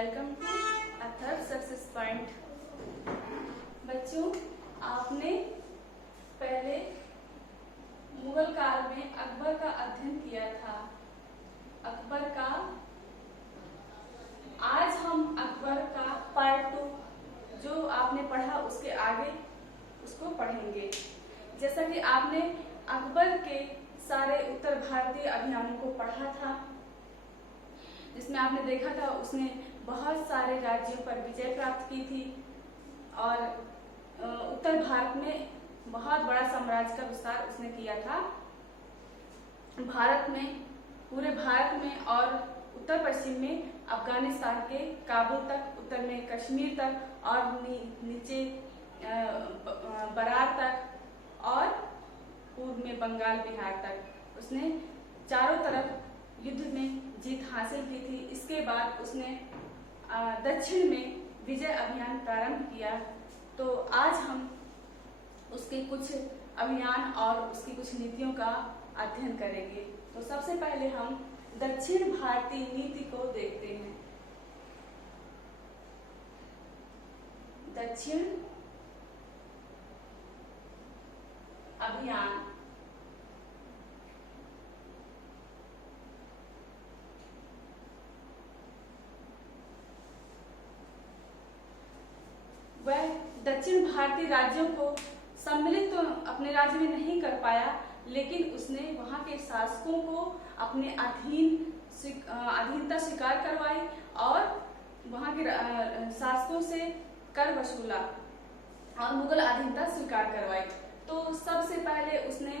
Welcome to Atharva success point. बच्चों, आपने पहले मुगल काल में अकबर का अध्ययन किया था। अकबर का आज हम अकबर का पार्ट 2 जो आपने पढ़ा उसके आगे उसको पढ़ेंगे। जैसा कि आपने अकबर के सारे उत्तर भारतीय अभियानों को पढ़ा था, जिसमें आपने देखा था उसने बहुत सारे राज्यों पर विजय प्राप्त की थी और उत्तर भारत में बहुत बड़ा साम्राज्य का विस्तार उसने किया था। भारत में, पूरे भारत में और उत्तर पश्चिम में अफगानिस्तान के काबुल तक, उत्तर में कश्मीर तक और नीचे बरार तक और पूर्व में बंगाल बिहार तक उसने चारों तरफ युद्ध में जीत हासिल की थी। इसके बाद उसने दक्षिण में विजय अभियान प्रारंभ किया। तो आज हम उसके कुछ अभियान और उसकी कुछ नीतियों का अध्ययन करेंगे। तो सबसे पहले हम दक्षिण भारतीय नीति को देखते हैं। दक्षिण अभियान वह दक्षिण भारतीय राज्यों को सम्मिलित तो अपने राज्य में नहीं कर पाया, लेकिन उसने वहां के शासकों को अपने अधीनता स्वीकार करवाई और वहां के शासकों से कर वसूला और मुगल अधीनता स्वीकार करवाई। तो सबसे पहले उसने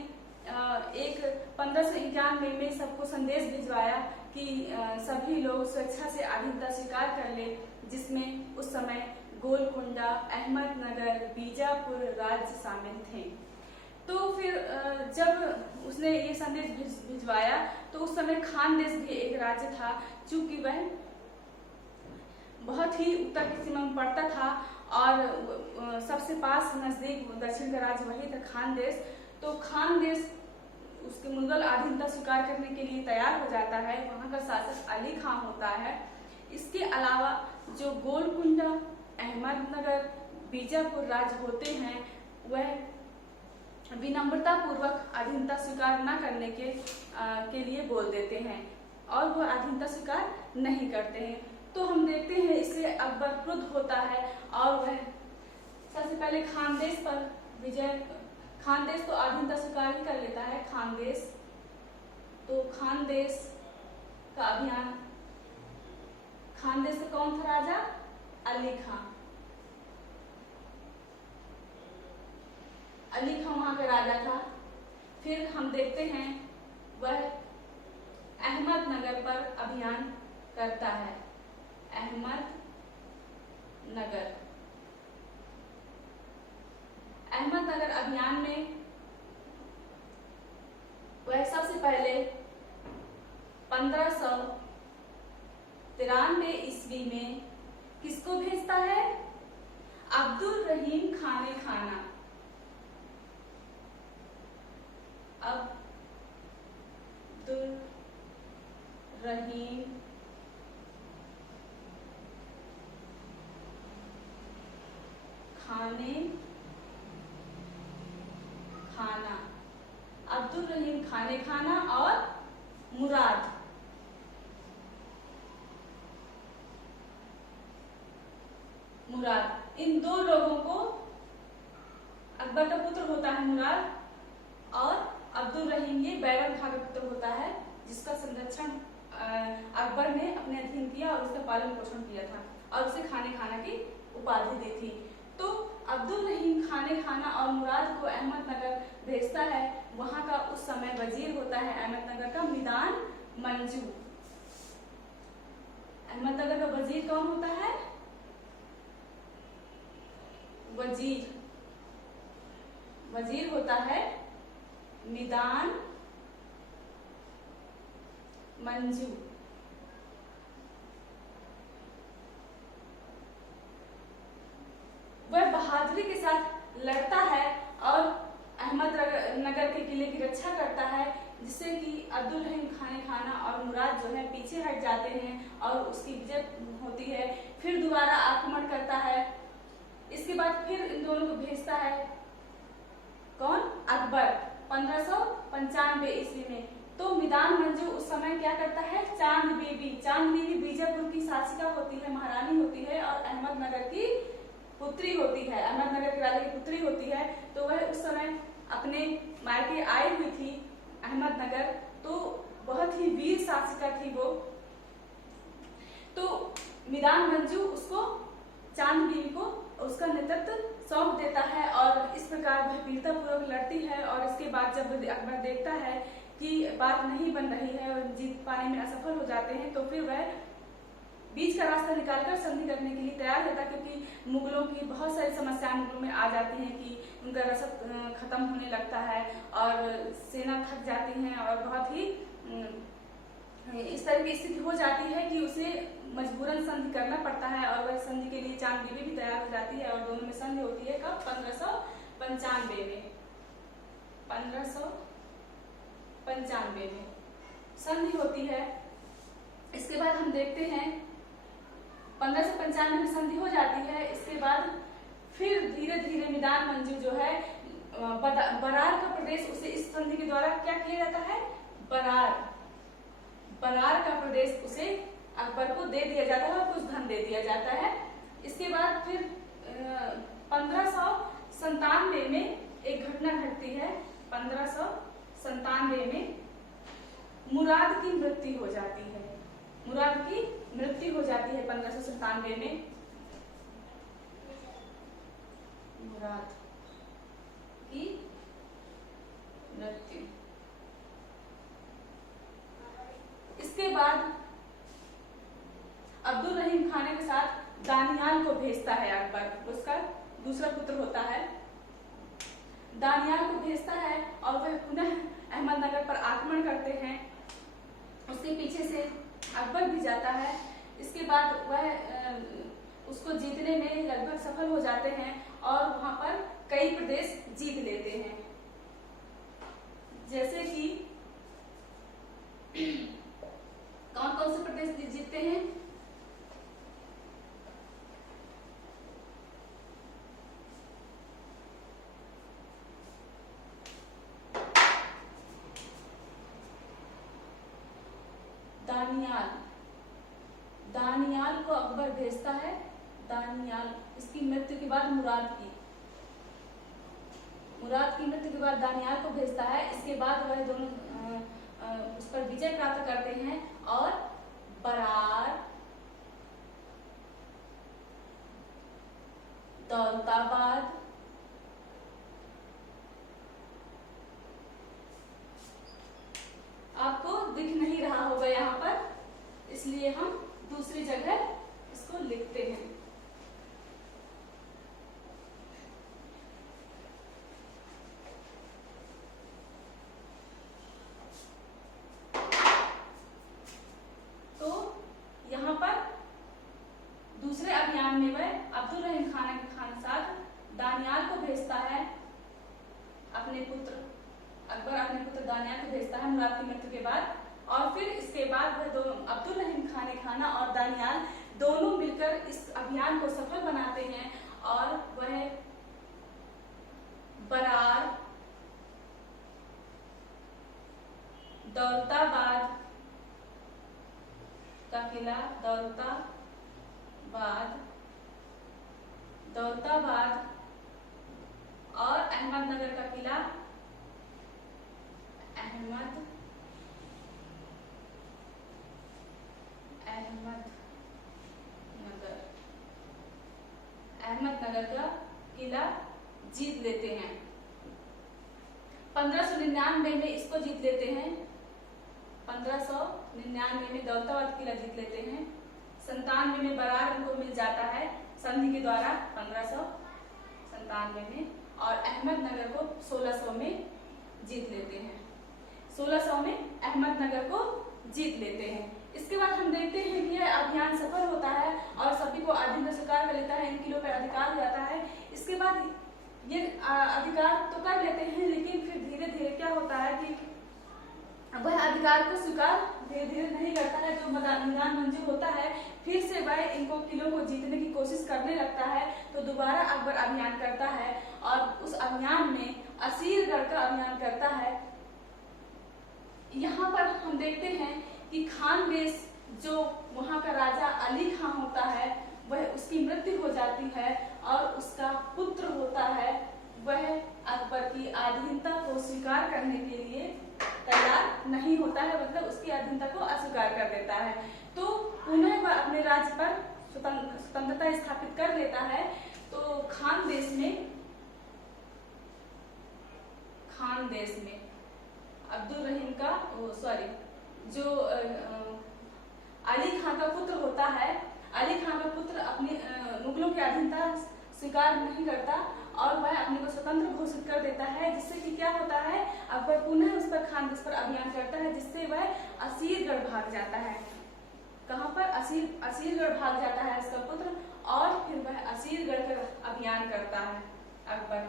एक 1591 में सबको संदेश भिजवाया कि सभी लोग स्वेच्छा से अधीनता स्वीकार कर ले, जिसमें उस समय गोलकुंडा, अहमदनगर, बीजापुर राज्य शामिल थे। तो फिर जब उसने ये संदेश भिजवाया तो उस समय खानदेश भी एक राज्य था, चूंकि वह बहुत ही उत्तर की सीमा में पड़ता था और सबसे पास नजदीक दक्षिण का राज्य वही था, खानदेश। तो खानदेश उसके मुगल अधीनता स्वीकार करने के लिए तैयार हो जाता है। वहां का शासक अली खां होता है। इसके अलावा जो गोलकुंडा, अहमदनगर, बीजापुर राज्य होते हैं, वह विनम्रता पूर्वक अधीनता स्वीकार न करने के लिए बोल देते हैं और वह अधीनता स्वीकार नहीं करते हैं। तो हम देखते हैं इससे अकबर क्रुद्ध होता है और वह सबसे पहले खानदेश पर विजय, खानदेश तो अधीनता स्वीकार ही कर लेता है, खानदेश। तो खानदेश का अभियान, खानदेश का कौन था राजा? अली खां। अली खां वहां का राजा था। फिर हम देखते हैं वह अहमदनगर पर अभियान करता है। अहमदनगर अभियान में वह सबसे पहले 1593 ईस्वी में किसको भेजता है? अब्दुल रहीम खाने खाना। अब्दुल रहीम खाने खाना, अब्दुल रहीम खाने खाना और मुराद, इन दो लोगों को, अकबर का पुत्र होता है मुराद और अब्दुल रहीम ये बैरम खां का पुत्र होता है, जिसका संरक्षण अकबर ने अपने अधीन किया और उसका पालन पोषण किया था और उसे खाने खाना की उपाधि दी थी। तो अब्दुल रहीम खाने खाना और मुराद को अहमदनगर भेजता है। वहां का उस समय वजीर होता है अहमदनगर का मिदान मंजू। अहमदनगर का वजीर कौन होता है? वजीर होता है मिदान मंजू। वह बहादुरी के साथ लड़ता है और अहमदनगर के किले की रक्षा करता है, जिससे कि अब्दुल रहीम खाना और मुराद जो है पीछे हट जाते हैं और उसकी विजय होती है। फिर दोबारा आक्रमण करता है। इसके बाद फिर इन दोनों को भेजता है कौन? अकबर 1595 ईस्वी में। तो मिदान मंजू उस समय क्या करता है? चांद बीबी बीजापुर की शासिका होती है, महारानी होती है और अहमदनगर की पुत्री होती है, अहमदनगर के राजा की पुत्री होती है। तो वह उस समय अपने मायके आई हुई थी अहमदनगर। तो बहुत ही वीर शासिका थी वो। तो मिदान मंजू उसको चांद बीबी को उसका नेतृत्व सौंप देता है और इस प्रकार वह वीरतापूर्वक लड़ती है। और इसके बाद जब अकबर देखता है कि बात नहीं बन रही है और जीत पाने में असफल हो जाते हैं, तो फिर वह बीच का रास्ता निकालकर संधि करने के लिए तैयार होता है, क्योंकि मुगलों की बहुत सारी समस्याएं मुगलों में आ जाती हैं कि उनका रसद खत्म होने लगता है और सेना थक जाती है और बहुत ही इस तरह की स्थिति हो जाती है कि उसे मजबूरन संधि करना पड़ता है। और वह संधि के लिए चांद बीबी भी तैयार हो जाती है और दोनों में संधि होती है कब? 1595 में। 1595 में संधि होती है। इसके बाद हम देखते हैं 1595 में संधि हो जाती है। इसके बाद फिर धीरे धीरे मिदान मंजू जो है बरार का प्रदेश उसे इस संधि के द्वारा क्या किया जाता है? बरार का प्रदेश उसे अकबर को दे दिया जाता है और कुछ धन दे दिया जाता है। इसके बाद फिर 1597 में एक घटना घटती है। 1597 में मुराद की मृत्यु हो जाती है। मुराद की मृत्यु हो जाती है 1597 में। मुराद की मृत्यु। इसके बाद अब्दुल रहीम खाने के साथ दानियाल को भेजता है अकबर, उसका दूसरा पुत्र होता है। दानियाल को भेजता है और वह पुनः अहमदनगर पर आक्रमण करते हैं। उसके पीछे से अकबर भी जाता है। इसके बाद वह उसको जीतने में लगभग सफल हो जाते हैं और वहां पर कई प्रदेश जीत लेते हैं, जैसे कि कौन कौन से प्रदेश जीतते हैं? दानियाल को अकबर भेजता है। दानियाल इसकी मृत्यु के बाद मुराद की मृत्यु के बाद दानियाल को भेजता है। इसके बाद वह दोनों उस पर विजय प्राप्त करते हैं और बरार, दौलताबाद, आपको दिख नहीं रहा होगा यहाँ पर, इसलिए हम दूसरी जगह इसको लिखते हैं। तो यहाँ पर दूसरे अभियान में वह अब्दुल रहीम खान के साथ दानियाल को भेजता है, अपने पुत्र अकबर अपने पुत्र दानियाल को भेजता है मुराद की मृत्यु के बाद। और फिर इसके बाद वह दोनों अब्दुल रहीम खाना और दानियाल दोनों मिलकर इस अभियान को सफल बनाते हैं और वह बरार, दौलताबाद का किला, दौलताबाद और अहमदनगर का किला, अहमदनगर का किला जीत लेते हैं। 1599 में इसको जीत लेते हैं। 1599 में दौलताबाद किला जीत लेते हैं। 97 में बरार उनको मिल जाता है संधि के द्वारा 1597 में, और अहमदनगर को 1600 में जीत लेते हैं। 1600 में अहमदनगर को जीत लेते हैं। इसके बाद हम देखते हैं कि यह अभियान सफल होता है और सभी को आधीन स्वीकार कर लेता है, इन किलों पर अधिकार हो जाता है। इसके बाद ये अधिकार तो कर लेते हैं, लेकिन फिर धीरे धीरे क्या होता है कि वह अधिकार को स्वीकार धीरे धीरे नहीं करता है। जो मैदान मंजूर होता है, फिर से वह इनको किलों को जीतने की कोशिश करने लगता है। तो दोबारा अकबर अभियान करता है और उस अभियान में असीरगढ़ का अभियान करता है। यहाँ पर हम देखते हैं कि खानदेश जो वहाँ का राजा अली खां होता है, वह उसकी मृत्यु हो जाती है और उसका पुत्र होता है, वह अकबर की अधीनता को स्वीकार करने के लिए तैयार नहीं होता है, मतलब उसकी अधीनता को अस्वीकार कर देता है। तो पुनः वह अपने राज्य पर स्वतंत्रता स्थापित कर लेता है। तो खानदेश में अब्दुल रहीम का जो अली खां का पुत्र होता है, अली खां का पुत्र अपनी मुगलों की अधीनता स्वीकार नहीं करता और वह अपने को स्वतंत्र घोषित कर देता है, जिससे कि क्या होता है, अकबर पुनः उस पर खानदेश पर अभियान करता है, जिससे वह असीरगढ़ भाग जाता है। कहाँ पर? असीरगढ़ भाग जाता है उसका पुत्र और फिर वह असीरगढ़ का अभियान करता है अकबर।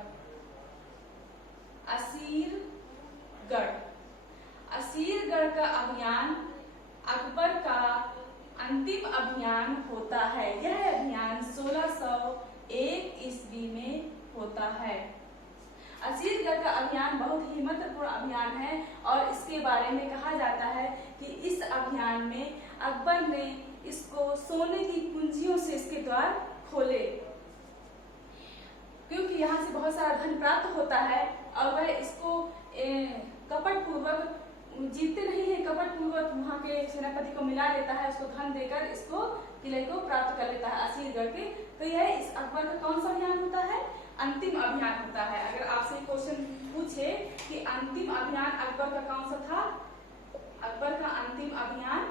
असीरगढ़ का अभियान अकबर का अंतिम अभियान होता है। यह अभियान 1601 ईस्वी में होता है। असीरगढ़ का अभियान बहुत ही महत्वपूर्ण अभियान है और इसके बारे में कहा जाता है कि इस अभियान में अकबर ने इसको सोने की कुंजियों से इसके द्वार खोले, क्योंकि यहाँ से बहुत सारा धन प्राप्त होता है और वह इसको कपट पूर्वक जीतते नहीं है, कपट पूर्वक वहाँ के सेनापति को मिला लेता है, उसको धन देकर इसको किले को प्राप्त कर लेता है असीरगढ़ के। तो यह इस अकबर का कौन सा अभियान होता है? अंतिम अभियान होता है। अगर आपसे क्वेश्चन पूछे कि अंतिम अभियान अकबर का कौन सा था, अकबर का अंतिम अभियान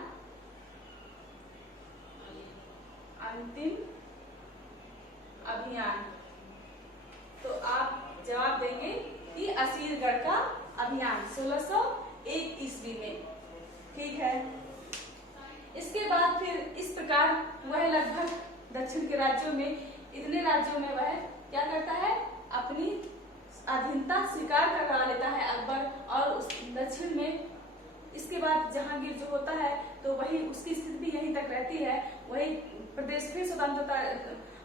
तो आप जवाब देंगे कि असीरगढ़ का अभियान 1601 ईस्वी में। ठीक है, इसके बाद फिर इस प्रकार वह लगभग दक्षिण के राज्यों में, इतने राज्यों में वह क्या करता है, अपनी अधीनता स्वीकार करवा लेता है अकबर। और उस दक्षिण में इसके बाद जहांगीर जो होता है, तो वही उसकी स्थिति भी यहीं तक रहती है। वही प्रदेश फिर स्वतंत्रता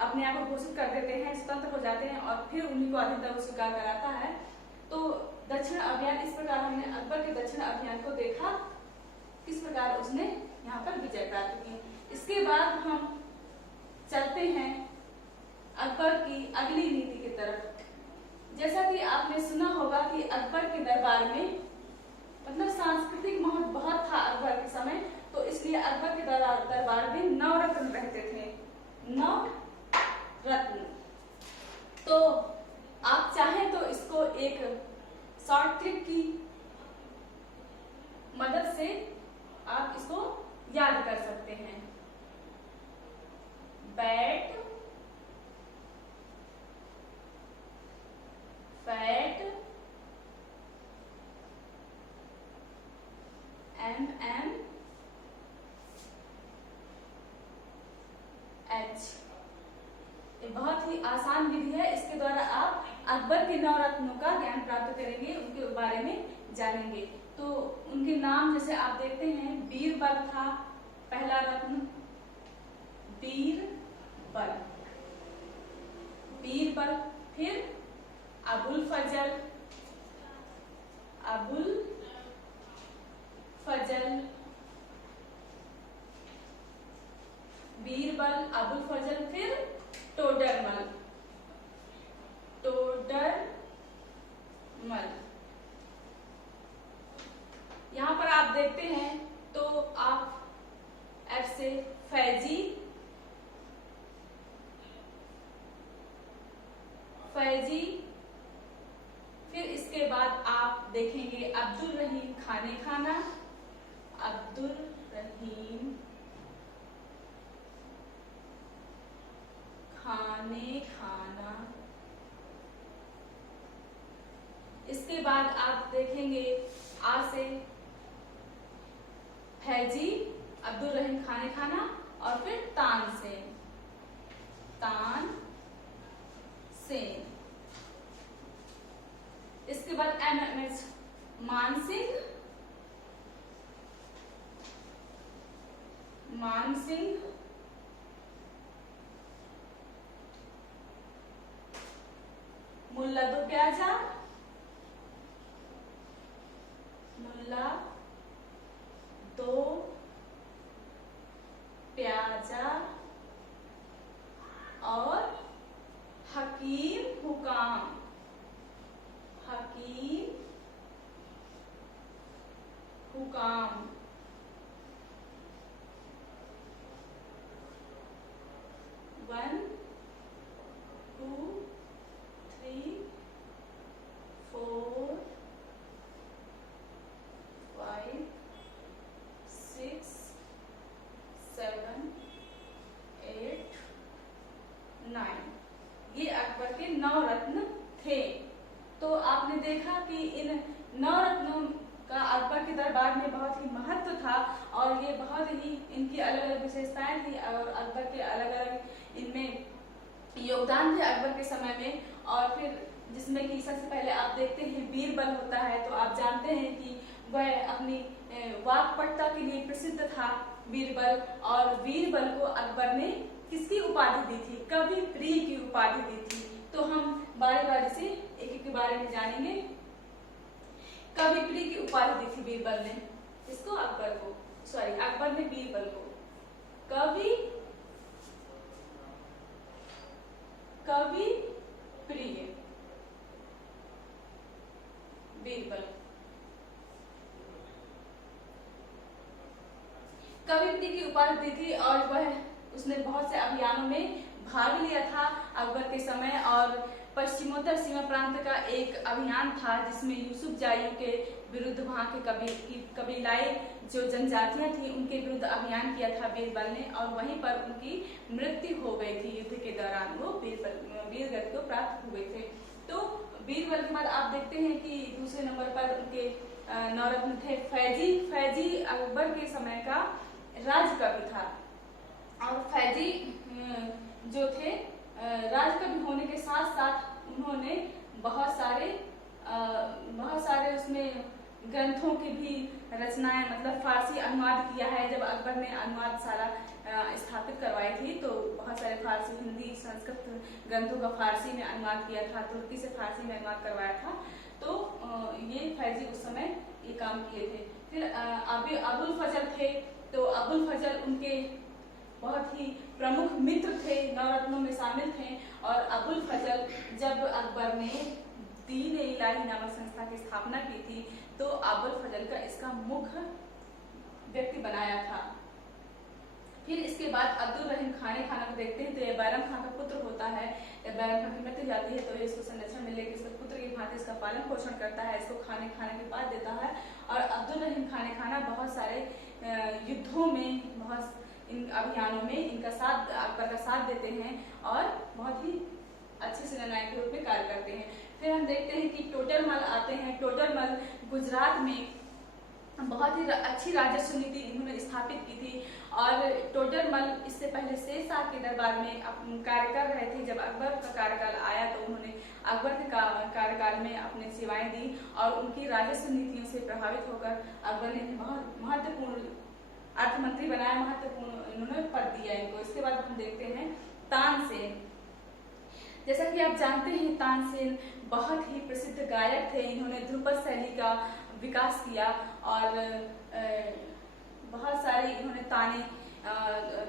अपने आप को घोषित कर देते हैं, स्वतंत्र हो जाते हैं और फिर उन्हीं को अधीनता को स्वीकार कराता है। तो दक्षिण अभियान, इस प्रकार हमने अकबर के दक्षिण अभियान को देखा, किस प्रकार उसने यहाँ पर विजय प्राप्त की। इसके बाद हम चलते हैं अकबर की अगली नीति की तरफ। जैसा कि आपने सुना होगा कि अकबर के दरबार में मतलब सांस्कृतिक महत्व बहुत था अकबर के समय, तो इसलिए अकबर के दरबार में नवरत्न रहते थे। नवरत्न, तो आप चाहें तो इसको एक शॉर्ट क्लिप की मदद से आप इसको याद कर सकते हैं। Bat, fat, MM H। ये बहुत ही आसान विधि है, इसके द्वारा आप अकबर के नवरत्नों का ज्ञान प्राप्त करेंगे, उनके बारे में जानेंगे। तो उनके नाम जैसे आप देखते हैं, बीरबल था पहला रत्न, बीरबल, फिर अबुल फजल, बीरबल, अबुल फजल, फिर टोडरमल। यहाँ पर आप देखते हैं तो आप F से फैजी, फिर इसके बाद आप देखेंगे अब्दुल रहीम खाने खाना, अब्दुल रहीम खाने खाना। इसके बाद आप देखेंगे आ से फैजी, अब्दुल रहीम खाने खाना और फिर तान सेन, इसके बाद MMH मान सिंह, सिंह, मुल्ला दो प्याजा, मुल्ला दो प्याजा और हकीम हुकाम, हकीम हुकाम। 1 2 3 4 5 6 7 8 9। ये अकबर के 9 रत्न थे। तो आपने देखा कि इन 9 रत्नों का अकबर के दरबार में बहुत ही महत्व था और ये बहुत ही इनकी अलग अलग विशेषताएं थी और अकबर के अलग अलग इनमें योगदान थे अकबर के समय में। और फिर जिसमें कि सबसे पहले आप देखते हैं बीरबल होता है, तो आप जानते हैं कि वह अपनी वाक्पटुता के लिए प्रसिद्ध था बीरबल। और बीरबल को अकबर ने किसकी उपाधि दी थी? कवि प्रिय की उपाधि दी थी। तो हम बारी बारी से एक एक के बारे में जानेंगे। कवि प्रिय की उपाधि दी थी बीरबल ने इसको, अकबर को, सॉरी अकबर ने बीरबल को कवि प्रिय, बीरबल कवि प्रिय की उपाधि दी थी। और वह उसने बहुत से अभियानों में भाग लिया था अकबर के समय। और पश्चिमोत्तर सीमा प्रांत का एक अभियान था जिसमें यूसुफ जाइयों के विरुद्ध वहां के कबीलाई जो जनजातियां थी उनके विरुद्ध अभियान किया था बीरबल ने, और वहीं पर उनकी मृत्यु हो गई थी युद्ध के दौरान। वो वीरगति को प्राप्त हुए थे। तो बीरबल के बाद आप देखते हैं कि दूसरे नंबर पर उनके 9 रत्न थे फैजी। फैजी अकबर के समय का राजकवि था। और फैजी जो थे राजकवि होने के साथ साथ उन्होंने बहुत सारे उसमें ग्रंथों की भी रचनाएं, मतलब फारसी अनुवाद किया है। जब अकबर ने अनुवादशाला स्थापित करवाई थी तो बहुत सारे फारसी, हिंदी, संस्कृत ग्रंथों का फारसी में अनुवाद किया था, तुर्की से फारसी में अनुवाद करवाया था। तो ये फैजी उस समय ये काम किए थे। फिर अबुल फजल थे। तो अबुल फजल उनके बहुत ही प्रमुख मित्र थे, 9 रत्नों में शामिल थे। और अबुल फजल जब अकबर ने दीन इलाही नामक संस्था की स्थापना की थी तो अबुल फजल का इसका मुख्य व्यक्ति बनाया था। फिर इसके बाद अब्दुल रहीम खान को देखते हैं। तो ये बैरम खान का पुत्र होता है। जब बैरम खान की मृत्यु जाती है तो इसको संरक्षण मिलने के इसके पुत्र की भांति इसका पालन पोषण करता है, इसको खाने की बात देता है। और अब्दुल रहीम खान बहुत सारे युद्धों में, बहुत इन अभियानों में इनका साथ, अकबर का साथ देते हैं और बहुत ही अच्छे से निर्णायक के रूप में कार्य करते हैं। फिर हम देखते हैं कि टोडरमल आते हैं। टोडरमल गुजरात में बहुत ही अच्छी राजस्व नीति इन्होंने स्थापित की थी। और टोडरमल इससे पहले शेरशाह के दरबार में कार्य कर रहे थे। जब अकबर का कार्यकाल आया तो उन्होंने अकबर के कार्यकाल में अपनी सेवाएं दी और उनकी राजस्व नीतियों से प्रभावित होकर अकबर ने बहुत महत्वपूर्ण अर्थमंत्री बनाया, महत्वपूर्ण इन्होंने पद दिया इनको। इसके बाद हम देखते हैं तानसेन। जैसा कि आप जानते हैं तानसेन बहुत ही प्रसिद्ध गायक थे। इन्होंने ध्रुपद शैली का विकास किया और बहुत सारे इन्होंने ताने,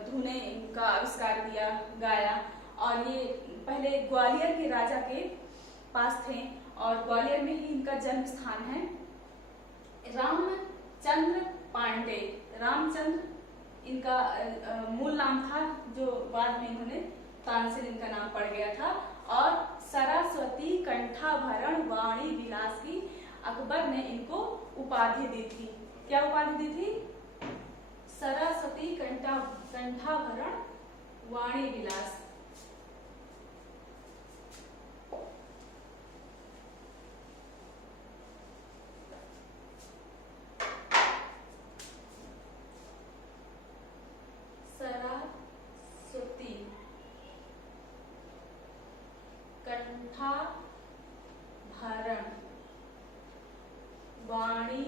धुने का आविष्कार किया, गाया। और ये पहले ग्वालियर के राजा के पास थे और ग्वालियर में ही इनका जन्म स्थान है। रामचंद्र पांडे, रामचंद्र इनका मूल नाम था, जो बाद में इन्होंने तानसेन इनका नाम पड़ गया था। और सरस्वती कंठाभरण वाणी विलास की अकबर ने इनको उपाधि दी थी। क्या उपाधि दी थी? सरस्वती कंठाभरण वाणी विलास। सरस्वती कंठाभरण वाणी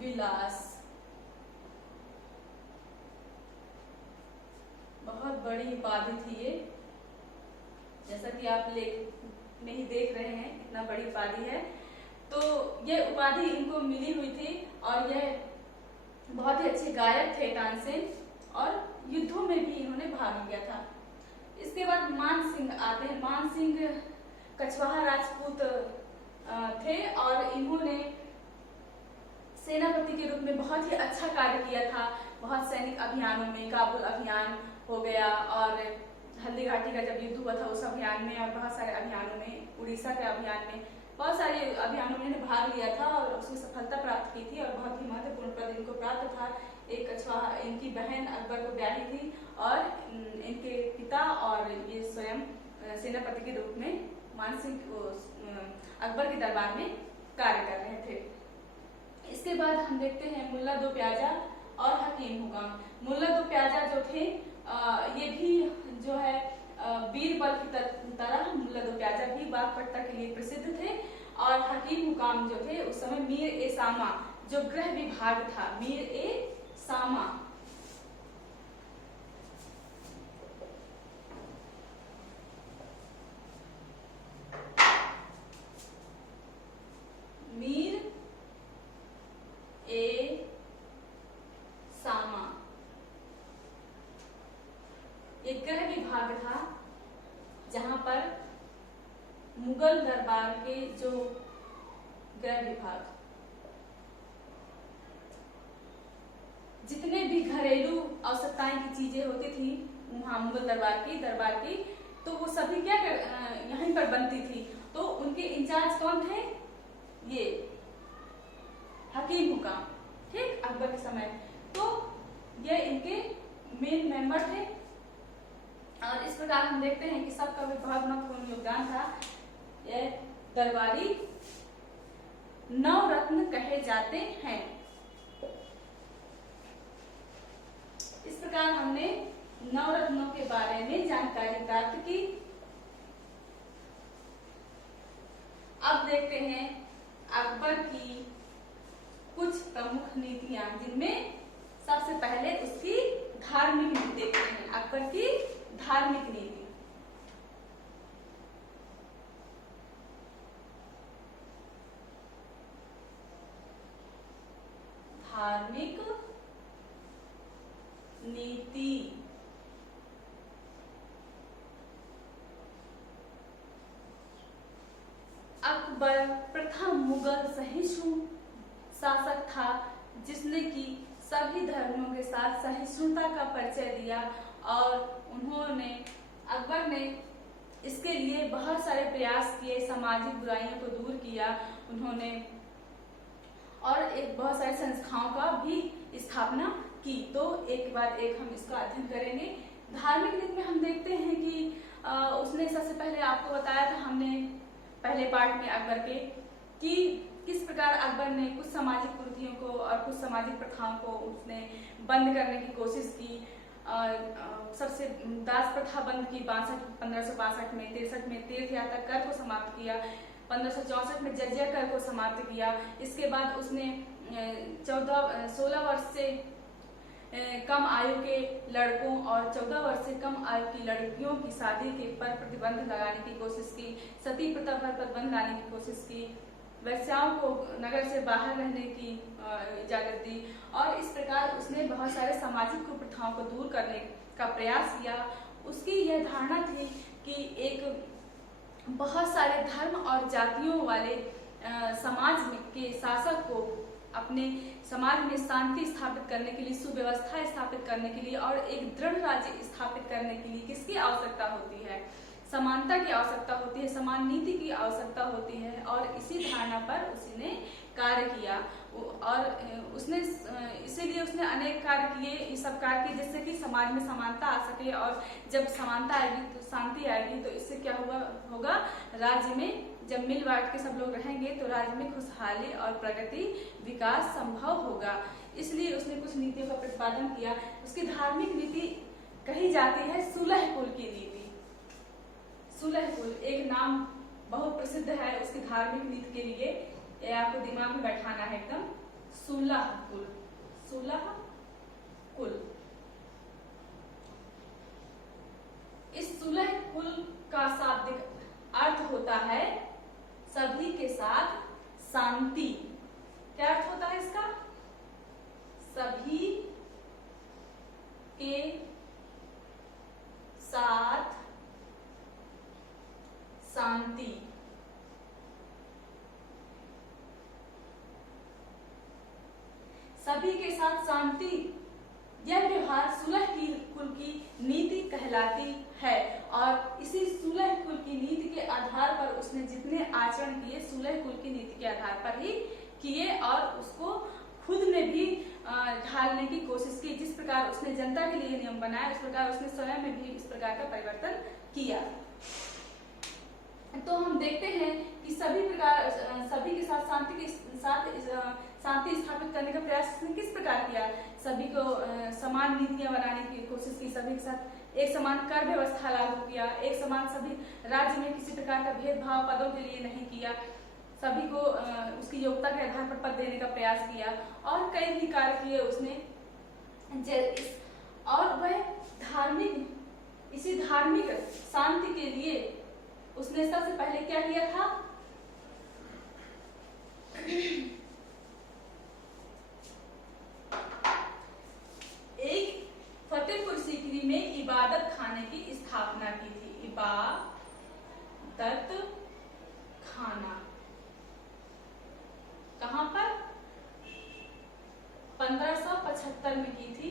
विलास। बड़ी उपाधि थी ये, जैसा कि आप लेख में ही देख रहे हैं कितना बड़ी उपाधि है। तो ये उपाधि इनको मिली हुई थी और यह बहुत ही अच्छे गायक थे तानसेन, और युद्धों में भी इन्होंने भाग लिया था। इसके बाद मान सिंह आते हैं। मान सिंह कछवाहा राजपूत थे और इन्होंने सेनापति के रूप में बहुत ही अच्छा कार्य किया था। बहुत सैनिक अभियानों में, काबुल अभियान हो गया और हल्दी घाटी का जब युद्ध हुआ था उस अभियान में, और बहुत सारे अभियानों में, उड़ीसा के अभियान में, बहुत सारे अभियानों में इन्होंने भाग लिया था और उसमें सफलता प्राप्त की थी और बहुत ही महत्वपूर्ण पद इनको प्राप्त था। एक कछवाहा, इनकी बहन अकबर को ब्याही थी और इनके पिता और ये स्वयं सेनापति के रूप में मान सिंह अकबर के दरबार में कार्य कर रहे थे। इसके बाद हम देखते हैं मुल्ला दो प्याजा और हकीम हुकाम। मुल्ला दो प्याजा जो थे ये भी जो है बीरबल की तरह मुल्ला दो प्याजा भी बागपट्टा के लिए प्रसिद्ध थे, और हकीम हुकाम जो थे उस समय मीर ए सामा जो गृह विभाग था, मीर ए सामा, मीर ए सामा एक गृह विभाग था जहां पर मुगल दरबार के जो गृह विभाग जितने भी घरेलू आवश्यकताएं की चीजें होती थी वहां मुगल दरबार की तो वो सभी क्या यहीं पर बनती थी। तो उनके इंचार्ज कौन थे? ये हकीम हुकाम, ठीक, अकबर के समय। तो ये इनके मेन मेंबर थे और इस प्रकार हम देखते हैं कि सबका भी बहुत महत्वपूर्ण योगदान था। ये दरबारी नवरत्न कहे जाते हैं। इस प्रकार हमने नवरत्नों के बारे में जानकारी प्राप्त की। अब देखते हैं अकबर की कुछ प्रमुख नीतियां, जिनमें सबसे पहले उसकी धार्मिक नीति देखते हैं। अकबर की धार्मिक नीति, धार्मिक नीति अकबर प्रथम मुगल सहिष्णु शासक था जिसने कि सभी धर्मों के साथ सहिष्णुता का परिचय दिया, और उन्होंने अकबर ने इसके लिए बहुत सारे प्रयास किए, सामाजिक बुराइयों को दूर किया उन्होंने, और एक बहुत सारी संस्थाओं का भी स्थापना की। तो एक के बाद एक हम इसका अध्ययन करेंगे। धार्मिक नीति में हम देखते हैं कि उसने सबसे पहले आपको बताया था हमने पहले पार्ट में अकबर के कि किस प्रकार अकबर ने कुछ सामाजिक कुरीतियों को और कुछ सामाजिक प्रथाओं को उसने बंद करने की कोशिश की। सबसे दास प्रथा बंद की 1562 में, 63 में तीर्थ यात्रा कर को समाप्त किया, 1564 में जजिया कर को समाप्त किया। इसके बाद उसने 16 वर्ष से कम आयु के लड़कों और 14 वर्ष से कम आयु की लड़कियों की शादी के पर प्रतिबंध लगाने की कोशिश की, सती प्रथा पर प्रतिबंध लाने की कोशिश की, वैश्याओं को नगर से बाहर रहने की इजाजत दी, और इस प्रकार उसने बहुत सारे सामाजिक कुप्रथाओं को दूर करने का प्रयास किया। उसकी यह धारणा थी कि एक बहुत सारे धर्म और जातियों वाले समाज के शासक को अपने समाज में शांति स्थापित करने के लिए, सुव्यवस्था स्थापित करने के लिए और एक दृढ़ राज्य स्थापित करने के लिए किसकी आवश्यकता होती है? समानता की आवश्यकता होती है, समान नीति की आवश्यकता होती है, और इसी धारणा पर उसने कार्य किया। और उसने इसीलिए उसने अनेक कार्य किए, इस सब कार्य किए जिससे कि समाज में समानता आ सके, और जब समानता आएगी तो शांति आएगी, तो इससे क्या होगा राज्य में जब मिल बांट के सब लोग रहेंगे तो राज्य में खुशहाली और प्रगति विकास संभव होगा। इसलिए उसने कुछ नीतियों का प्रतिपादन किया। उसकी धार्मिक नीति कही जाती है सुलह कुल की नीति। सुलह कुल एक नाम बहुत प्रसिद्ध है उसकी धार्मिक नीति के लिए, ये आपको दिमाग में बैठाना है एकदम। सुलह कुल, सुलह कुल। सभी के साथ शांति, यह व्यवहार सुलह की कुल की नीति कहलाती है। और इसी सुलह कुल की नीति के आधार पर उसने जितने आचरण किए सुलह कुल की नीति के आधार पर ही किए, और उसको खुद ने भी ढालने की कोशिश की। जिस प्रकार उसने जनता के लिए नियम बनाए उस प्रकार उसने स्वयं में भी इस प्रकार का परिवर्तन किया। तो हम देखते हैं कि सभी के साथ शांति स्थापित करने का प्रयास उसने किस प्रकार किया। सभी को समान नीतियां बनाने की कोशिश की, सभी के साथ एक समान कर व्यवस्था लागू किया, एक समान सभी राज्य में किसी प्रकार का भेदभाव पदों के लिए नहीं किया, सभी को उसकी योग्यता के आधार पर पद देने का प्रयास किया, और कई भी कार्य किए उसने। और वह इसी धार्मिक शांति के लिए उसने सबसे पहले क्या किया था, एक फतेहपुर सीकरी में इबादत खाने की स्थापना की थी। इबादत खाना कहां पर? 1575 में की थी।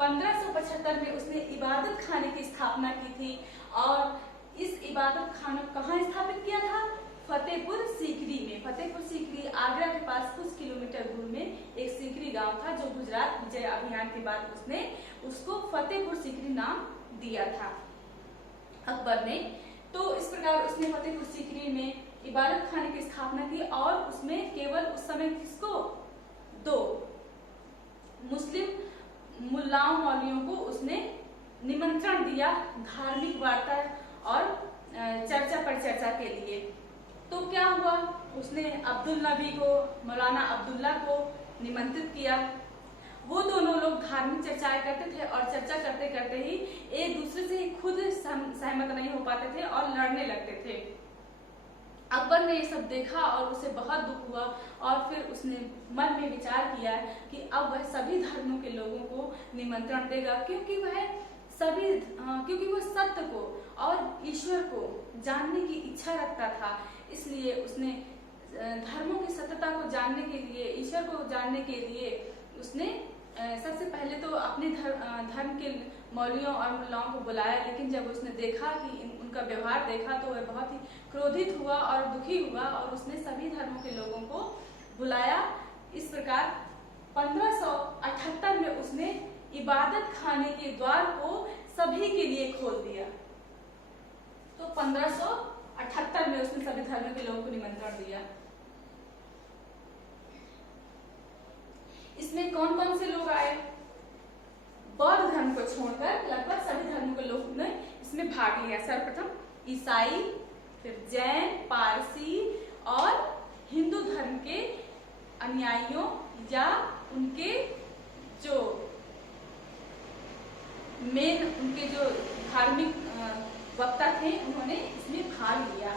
1575 में उसने इबादत खाने की स्थापना की थी, और इस इबादत खाना कहाँ स्थापित किया था? फतेहपुर सीकरी में। फतेहपुर सीकरी आगरा के पास कुछ किलोमीटर दूर में एक सीकरी गांव था, जो गुजरात विजय अभियान के बाद उसने उसको फतेहपुर सीकरी नाम दिया था अकबर ने। तो इस प्रकार उसने फतेहपुर सीकरी में इबादत खाने की स्थापना की, और उसमें केवल उस समय किसको? 2 मुस्लिम मुल्लाओं मौलवियों को उसने निमंत्रण दिया धार्मिक वार्ता और चर्चा परिचर्चा के लिए। तो क्या हुआ, उसने अब्दुल नबी को, मौलाना अब्दुल्ला को निमंत्रित किया। वो दोनों लोग धार्मिक चर्चाएं करते थे, और चर्चा करते करते ही एक दूसरे से खुद सहमत नहीं हो पाते थे और लड़ने लगते थे। अकबर ने ये सब देखा और उसे बहुत दुख हुआ, और फिर उसने मन में विचार किया कि अब वह सभी धर्मों के लोगों को निमंत्रण देगा, क्योंकि वह सत्य को और ईश्वर को जानने की इच्छा रखता था। इसलिए उसने धर्मों की सत्यता को जानने के लिए, ईश्वर को जानने के लिए उसने सबसे पहले तो अपने धर्म के मौलवियों और मुल्लाओं को बुलाया। लेकिन जब उसने देखा कि उनका व्यवहार देखा तो वह बहुत ही क्रोधित हुआ और दुखी हुआ, और उसने सभी धर्मों के लोगों को बुलाया। इस प्रकार 1578 में उसने इबादत खाने के द्वार को सभी के लिए खोल दिया। तो 1578 में उसने सभी धर्मों के लोगों को निमंत्रण दिया। इसमें कौन कौन से लोग आए? बौद्ध धर्म को छोड़कर लगभग सभी धर्मों के लोग ने इसमें भाग लिया। सर्वप्रथम ईसाई, फिर जैन, पारसी और हिंदू धर्म के अनुयायियों या उनके जो धार्मिक वक्ता थे, उन्होंने इसमें भाग लिया।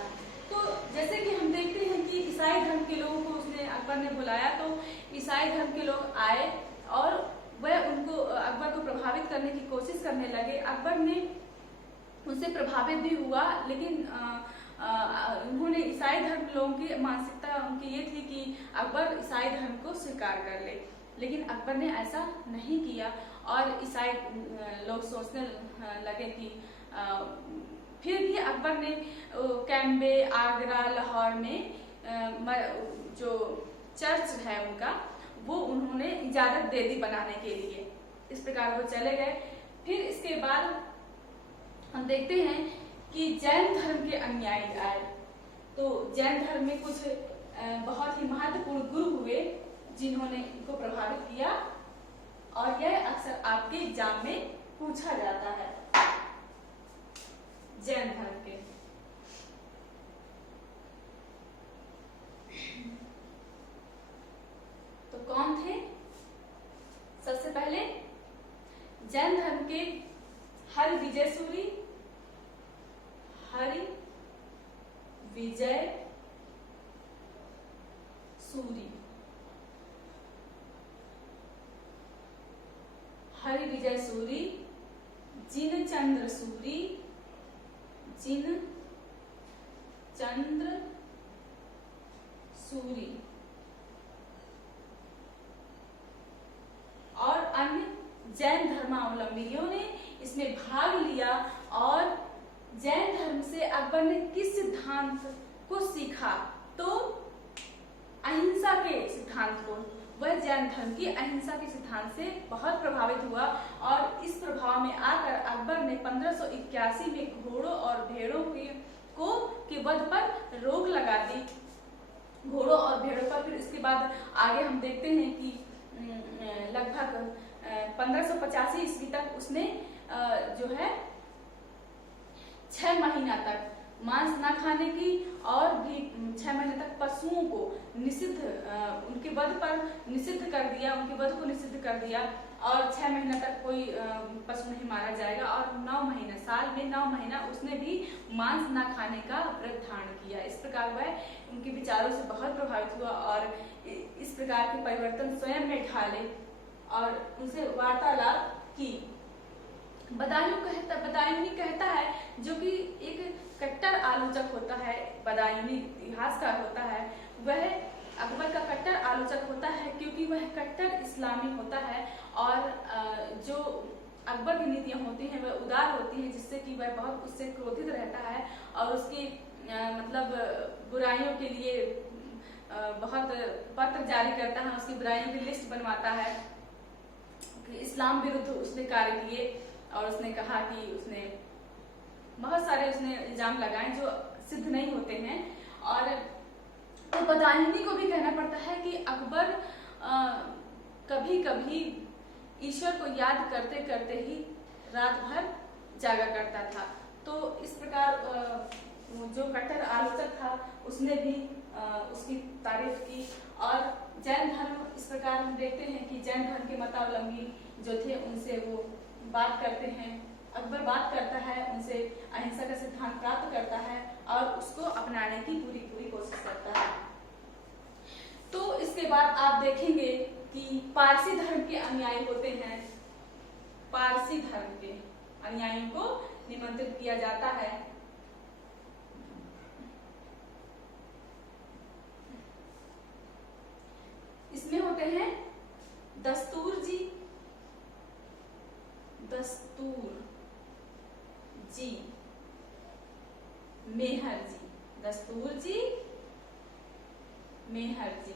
तो जैसे कि हम देखते हैं कि ईसाई धर्म के लोगों को उसने अकबर ने बुलाया, तो ईसाई धर्म के लोग आए और वह उनको अकबर को प्रभावित करने की कोशिश करने लगे। अकबर ने उनसे प्रभावित भी हुआ, लेकिन उन्होंने ईसाई धर्म लोगों की मानसिकता उनकी ये थी कि अकबर ईसाई धर्म को स्वीकार कर ले, लेकिन अकबर ने ऐसा नहीं किया। और ईसाई लोग सोचने लगे कि फिर भी अकबर ने कैम्बे, आगरा, लाहौर में जो चर्च है उनका, वो उन्होंने इजाजत दे दी बनाने के लिए। इस प्रकार वो चले गए। फिर इसके बाद हम देखते हैं कि जैन धर्म के अनुयायी आए। तो जैन धर्म में कुछ बहुत ही महत्वपूर्ण गुरु हुए जिन्होंने इनको प्रभावित किया, और यह अक्सर आपके एग्जाम में पूछा जाता है। जैन धर्म के तो कौन थे? सबसे पहले जैन धर्म के हरि विजय सूरी, हरि विजय सूरी, हरि विजय सूरी, जिनचंद्र सूरी, जिनचंद्र सूरी, धर्मावलंबियों ने इसमें भाग लिया और जैन धर्म से अकबर ने किस सिद्धांत को सीखा, तो अहिंसा के सिद्धांत को। वह जैन धर्म की अहिंसा के सिद्धांत से बहुत प्रभावित हुआ और इस प्रभाव में आकर अकबर ने 1581 में घोड़ों और भेड़ों के वध पर रोक लगा दी। घोड़ों और भेड़ों पर। फिर इसके बाद आगे हम देखते हैं कि लगभग 1585 ईस्वी तक उसने जो है 6 महीना तक मांस न खाने की और भी 6 महीने तक पशुओं को निषिद्ध, उनके वध पर निषिद्ध कर दिया, उनके वध को निषिद्ध कर दिया और 6 महीना तक कोई पशु नहीं मारा जाएगा। और 9 महीना, साल में 9 महीना उसने भी मांस न खाने का व्रत धारण किया। इस प्रकार वह उनके विचारों से बहुत प्रभावित हुआ और इस प्रकार के परिवर्तन स्वयं में ढाले और उनसे वार्तालाप की। बदायूनी कहता है, जो कि एक कट्टर आलोचक होता है, बदायूनी इतिहासकार होता है, वह अकबर का कट्टर आलोचक होता है क्योंकि वह कट्टर इस्लामी होता है और जो अकबर की नीतियां होती हैं वह उदार होती हैं, जिससे कि वह बहुत उससे क्रोधित रहता है और उसकी मतलब बुराइयों के लिए बहुत पत्र जारी करता है, उसकी बुराइयों की लिस्ट बनवाता है। इस्लाम विरुद्ध उसने कार्य किए और उसने कहा कि उसने बहुत सारे इल्जाम लगाए जो सिद्ध नहीं होते हैं। और तो बदायूनी को भी कहना पड़ता है कि अकबर कभी कभी ईश्वर को याद करते करते ही रात भर जागा करता था। तो इस प्रकार जो कट्टर आलोचक था उसने भी उसकी तारीफ की। और जैन धर्म, इस प्रकार हम देखते हैं कि जैन धर्म के मतावलंबी जो थे उनसे वो बात करते हैं, अकबर बात करता है, उनसे अहिंसा का सिद्धांत प्राप्त करता है और उसको अपनाने की पूरी कोशिश करता है। तो इसके बाद आप देखेंगे कि पारसी धर्म के अनुयायी होते हैं। पारसी धर्म के अनुयायियों को निमंत्रित किया जाता है। इसमें होते हैं दस्तूर जी, मेहर जी, दस्तूर जी, मेहर जी।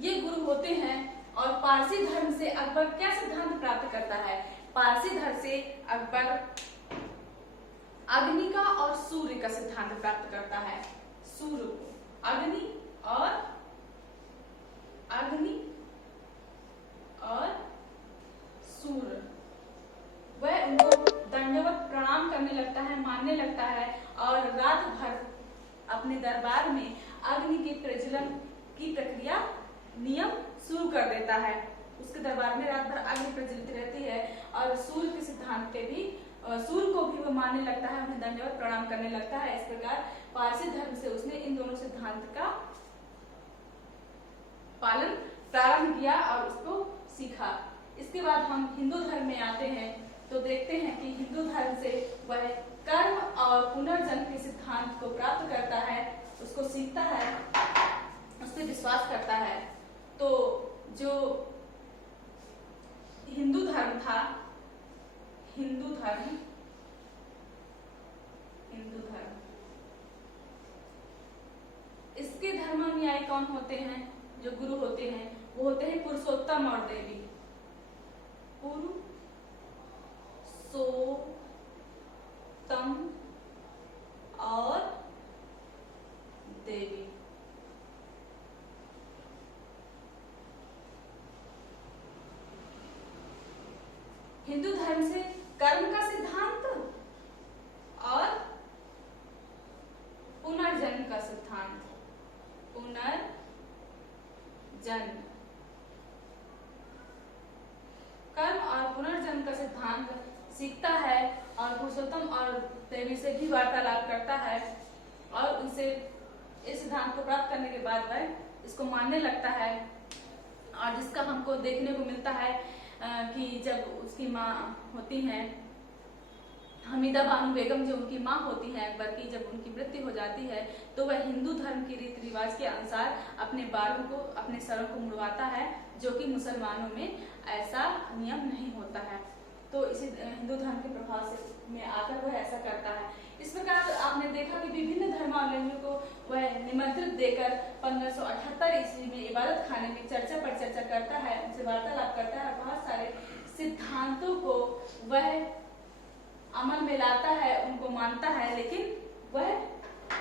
ये गुरु होते हैं। और पारसी धर्म से अकबर क्या सिद्धांत प्राप्त करता है? पारसी धर्म से अकबर अग्नि का और सूर्य का सिद्धांत प्राप्त करता है। सूर्य को, अग्नि और सूर्य, वह उनको दंडवत प्रणाम करने लगता है, मानने लगता है और रात भर अपने दरबार में अग्नि के प्रज्वलन की प्रक्रिया नियम शुरू कर देता है। उसके दरबार में रात भर अग्नि प्रज्वलित रहती है और सूर्य के सिद्धांत पे भी सूर्य को भी वो मानने लगता है, उन्हें दंडवत प्रणाम करने लगता है। इस प्रकार पारसी धर्म से उसने इन दोनों सिद्धांत का पालन प्रारंभ किया और उसको सीखा। इसके बाद हम हिंदू धर्म में आते हैं तो देखते हैं कि हिंदू धर्म से वह कर्म और पुनर्जन्म के सिद्धांत को प्राप्त करता है, उसको सीखता है, उस पर विश्वास करता है। तो जो हिंदू धर्म था, हिंदू धर्म इसके धर्मानुयायी कौन होते हैं? जो गुरु होते हैं वो होते हैं पुरुषोत्तम और देवी। पुरुषोत्तम और देवी। हिंदू धर्म से कर्म का सिद्धांत और पुनर्जन्म का सिद्धांत, पुनर्जन्म, कर्म और पुनर्जन्म का सिद्धांत सीखता है और पुरुषोत्तम और देवी से भी वार्तालाप करता है और उनसे इस सिद्धांत को प्राप्त करने के बाद वह इसको मानने लगता है। और जिसका हमको देखने को मिलता है कि जब उसकी माँ होती हैं हमीदा बानो बेगम जो उनकी माँ होती हैं अकबर की, जब उनकी मृत्यु हो जाती है तो वह हिंदू धर्म के रीति रिवाज के अनुसार अपने बालों को, अपने सरों को मुड़वाता है, जो कि मुसलमानों में ऐसा नियम नहीं होता है। तो इसी हिंदू धर्म के प्रभाव से में आकर वह ऐसा करता है। इस प्रकार आपने देखा कि विभिन्न धर्मावलंबियों को वह निमंत्रित देकर 1578 ईस्वी में इबादत खाने में चर्चा पर चर्चा करता है, उनसे वार्तालाप करता है, बहुत सारे सिद्धांतों को वह अमल में लाता है, उनको मानता है, लेकिन वह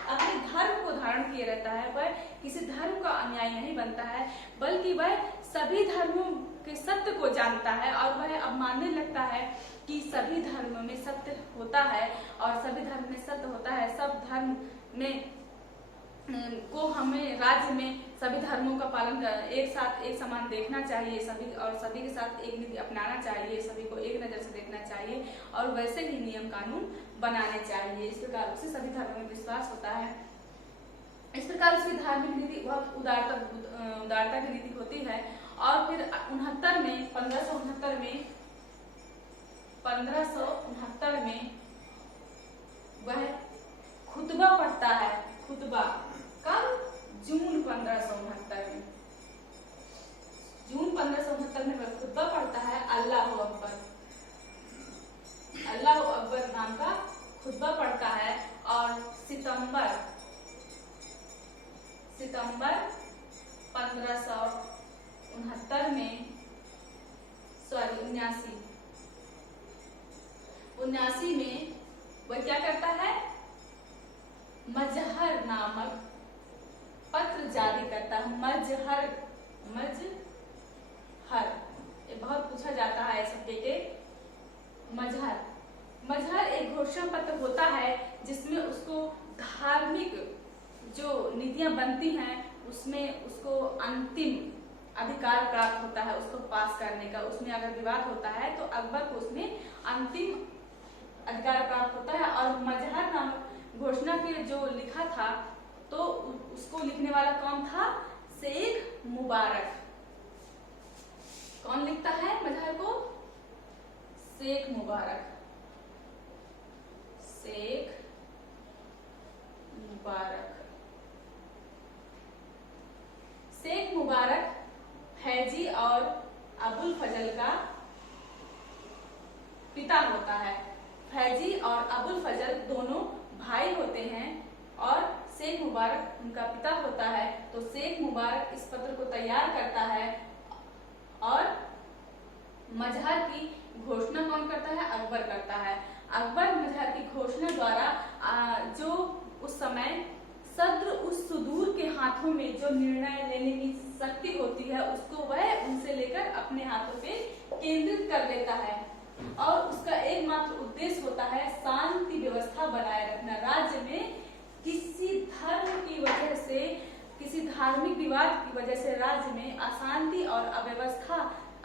अपने धर्म को धारण किए रहता है। वह किसी धर्म का अनुयायी नहीं बनता है, बल्कि वह सभी धर्मों के सत्य को जानता है और वह अब मानने लगता है कि सभी धर्म में सत्य होता है और सभी धर्म में सत्य होता है। सब धर्म में को हमें राज्य में सभी धर्मों का पालन एक साथ एक समान देखना चाहिए, सभी और सभी के साथ एक नीति अपनाना चाहिए, सभी को एक नजर से देखना चाहिए और वैसे ही नियम कानून बनाने चाहिए। इस प्रकार से सभी धर्मों में विश्वास होता है। इस प्रकार उसकी धार्मिक नीति बहुत उदारता की नीति होती है। और फिर 1569 में वह खुतबा पढ़ता है। खुतबा कब? जून 1569 में। जून 1569 में वह खुतबा पढ़ता है, अल्लाह अकबर, अल्लाह अकबर नाम का खुतबा पढ़ता है। और सितंबर 1569 में 79 में वह क्या करता है? मजहर नामक पत्र जारी करता है। मजहर ये बहुत पूछा जाता है सबके मजहर एक घोषणा पत्र होता है जिसमें उसको धार्मिक जो नीतियां बनती हैं उसमें उसको अंतिम अधिकार प्राप्त होता है उसको पास करने का। उसमें अगर विवाद होता है तो अकबर को उसमें अंतिम अधिकार प्राप्त होता है। और मजहर नामक घोषणा के जो लिखा था तो उसको लिखने वाला कौन था? शेख मुबारक। कौन लिखता है मजहर को? शेख मुबारक। शेख मुबारक फैजी और अबुल फजल का पिता होता है। फैजी और अबुल फजल दोनों भाई होते हैं और शेख मुबारक उनका पिता होता है। तो शेख मुबारक इस पत्र को तैयार करता है और मजहर की घोषणा कौन करता है? अकबर करता है। अकबर मजहर की घोषणा द्वारा जो उस समय सद्र उस सुदूर के हाथों में जो निर्णय लेने की शक्ति होती है उसको वह उनसे लेकर अपने हाथों पे केंद्रित कर लेता है और उसका एकमात्र उद्देश्य होता है शांति व्यवस्था बनाए रखना। राज्य में किसी धर्म की वजह से, किसी धार्मिक विवाद की वजह से राज्य में अशांति और अव्यवस्था,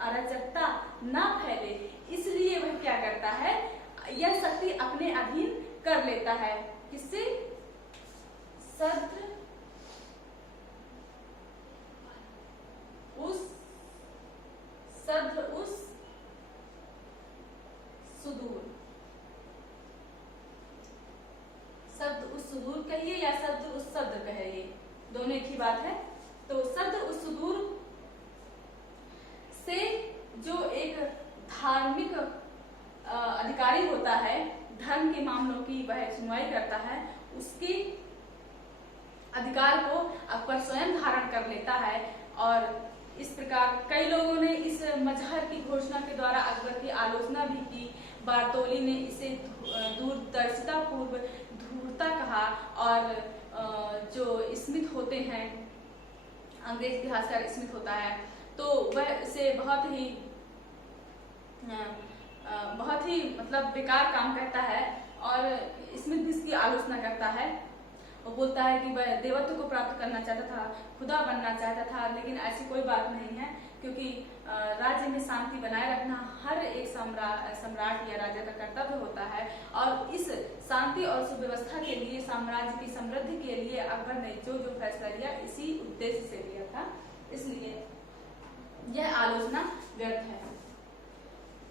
अराजकता न फैले, इसलिए वह क्या करता है? यह शक्ति अपने अधीन कर लेता है। किससे? सद्र उस सुदूर कहिए या सद्र उस सद्र कहिए, दोनों एक ही बात है। तो सद्र उस सुदूर से जो एक धार्मिक अधिकारी होता है, धर्म के मामलों की वह सुनवाई करता है, उसके अधिकार को अकबर स्वयं धारण कर लेता है। और इस प्रकार कई लोगों ने इस मजहर की घोषणा के द्वारा अकबर की आलोचना भी की। बारतोली ने इसे दूरदर्शिता पूर्व धूर्तता कहा और जो स्मिथ होते हैं, अंग्रेज इतिहासकार स्मिथ होता है, तो वह इसे बहुत ही मतलब बेकार काम कहता है और स्मिथ इसकी आलोचना करता है। वो बोलता है कि वह देवत्व को प्राप्त करना चाहता था, खुदा बनना चाहता था, लेकिन ऐसी कोई बात नहीं है, क्योंकि राज्य में शांति बनाए रखना हर एक सम्राट या राजा का कर्तव्य होता है। और इस शांति और सुव्यवस्था के लिए, साम्राज्य की समृद्धि के लिए अकबर ने जो जो फैसला लिया इसी उद्देश्य से लिया था, इसलिए यह आलोचना व्यर्थ है।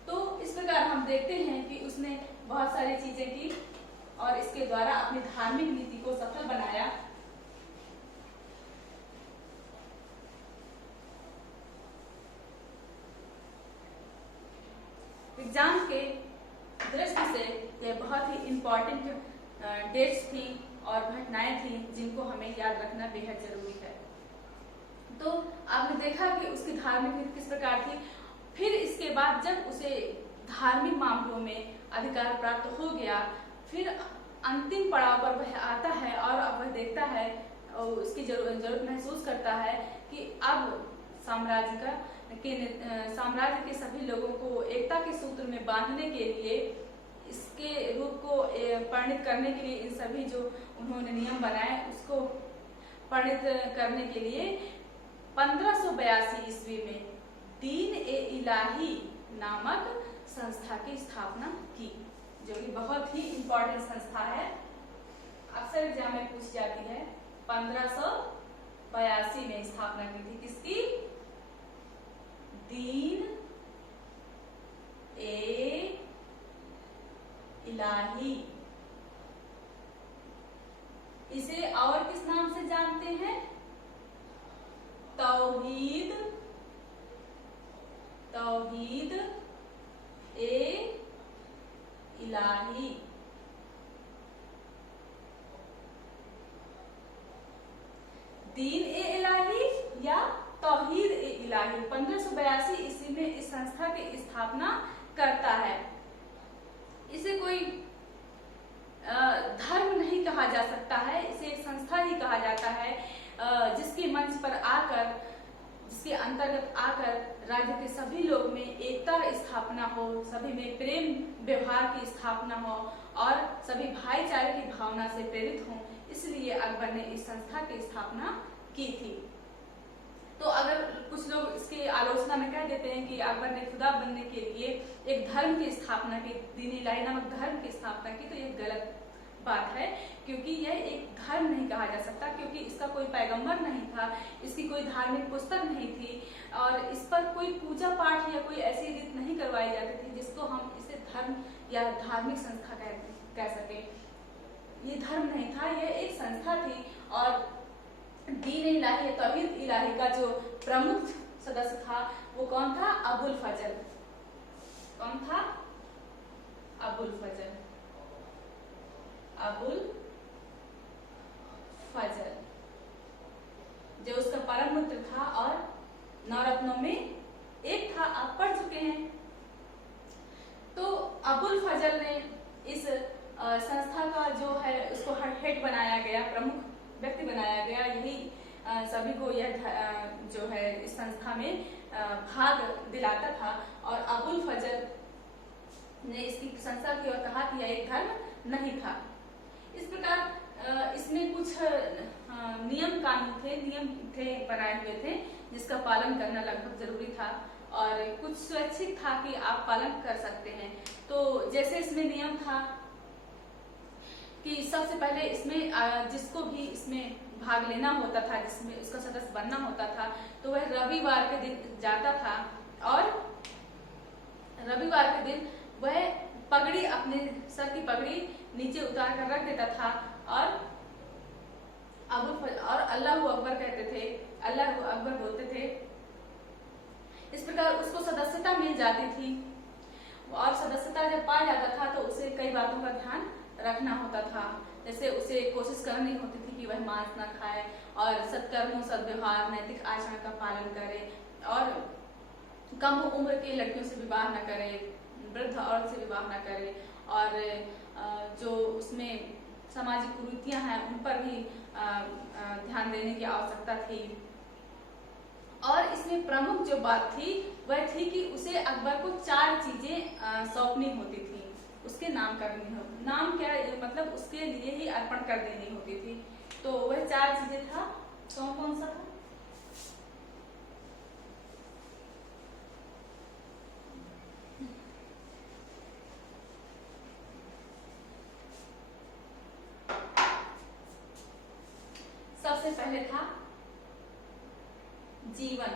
तो इस प्रकार हम देखते हैं कि उसने बहुत सारे सारी चीजें की और इसके द्वारा अपनी धार्मिक नीति को सफल बनाया। एग्जाम के दृष्टि से यह बहुत ही इम्पोर्टेंट डेट्स थी और घटनाएं थी जिनको हमें याद रखना बेहद जरूरी है। तो आपने देखा कि उसकी धार्मिक नीति किस प्रकार थी। फिर इसके बाद जब उसे धार्मिक मामलों में अधिकार प्राप्त हो गया, फिर अंतिम पड़ाव पर वह आता है और अब वह देखता है और उसकी जरूरत महसूस करता है कि अब साम्राज्य के सभी लोगों को एकता के सूत्र में बांधने के लिए, इसके रूप को परिणित करने के लिए, इन सभी जो उन्होंने नियम बनाए उसको परिणित करने के लिए 1582 ईस्वी में दीन-ए-इलाही नामक संस्था की स्थापना की, जो कि बहुत ही इम्पोर्टेंट संस्था है, अक्सर एग्जाम में पूछ जाती है। 1582 में स्थापना की थी किसकी? दीन-ए-इलाही। इसे और किस नाम से जानते हैं? तौहीद ए इलाही। दीन-ए-इलाही या तौहीद-ए-इलाही 1582 ईस्वी में इस संस्था की स्थापना करता है। इसे कोई धर्म नहीं कहा जा सकता है, इसे एक संस्था ही कहा जाता है, जिसके मंच पर आकर, जिसके अंतर्गत आकर राज्य के सभी लोग में एकता स्थापना हो, सभी में प्रेम व्यवहार की स्थापना हो और सभी भाईचारे की भावना से प्रेरित हों, इसलिए अकबर ने इस संस्था की स्थापना की थी। तो अगर कुछ लोग इसकी आलोचना में कह देते हैं कि अकबर ने खुदा बनने के लिए एक धर्म की स्थापना की, दीन-ए-इलाही नामक धर्म की स्थापना की, तो यह गलत बात है, क्योंकि यह एक धर्म नहीं कहा जा सकता, क्योंकि इसका कोई पैगंबर नहीं था, इसकी कोई धार्मिक पुस्तक नहीं थी और इस पर कोई पूजा पाठ या कोई ऐसी रीत नहीं करवाई जाती थी जिसको हम इसे धर्म या धार्मिक संस्था कह सके। ये धर्म नहीं था, यह एक संस्था थी। और दीन-ए-इलाही या तौहीद-ए-इलाही का जो प्रमुख सदस्य था वो कौन था? अबुल फजल। कौन था? अबुल फजल। जो उसका परम मित्र था और नवरत्नों में एक था, आप पढ़ चुके हैं। तो अबुल फजल ने इस संस्था का जो है उसको हेड बनाया गया, प्रमुख व्यक्ति बनाया गया। यही सभी को यह जो है इस संस्था में भाग दिलाता था और अबुल फजल ने इसकी प्रशंसा की और कहा कि यह एक धर्म नहीं था। इस प्रकार इसमें कुछ नियम कानून थे, नियम थे बनाए हुए थे जिसका पालन करना लगभग जरूरी था और कुछ स्वैच्छिक था कि आप पालन कर सकते हैं। तो जैसे इसमें नियम था कि सबसे पहले इसमें जिसको भी इसमें भाग लेना होता था, जिसमें उसका सदस्य बनना होता था, तो वह रविवार के दिन जाता था और रविवार के दिन वह पगड़ी, अपने सर की पगड़ी नीचे उतार कर रख देता था और अल्लाहू अकबर कहते थे, अल्लाहू अकबर बोलते थे। इस प्रकार उसको सदस्यता मिल जाती थी और सदस्यता जब पा जाता था तो उसे कई बातों का ध्यान रखना होता था। जैसे उसे कोशिश करनी होती थी कि वह मांस न खाए और सत्कर्मों, सद्व्यवहार, नैतिक आचरण का पालन करे और कम उम्र की लड़कियों से विवाह न करे, वृद्ध औरत से विवाह न करे और जो उसमें सामाजिक कुरीतियां हैं उन पर भी ध्यान देने की आवश्यकता थी। और इसमें प्रमुख जो बात थी वह थी कि उसे अकबर को 4 चीजें सौंपनी होती थी, उसके नाम करनी हो, नाम क्या मतलब उसके लिए ही अर्पण कर देनी होती थी। तो वह 4 चीजें था, कौन सा था? सबसे पहले था जीवन,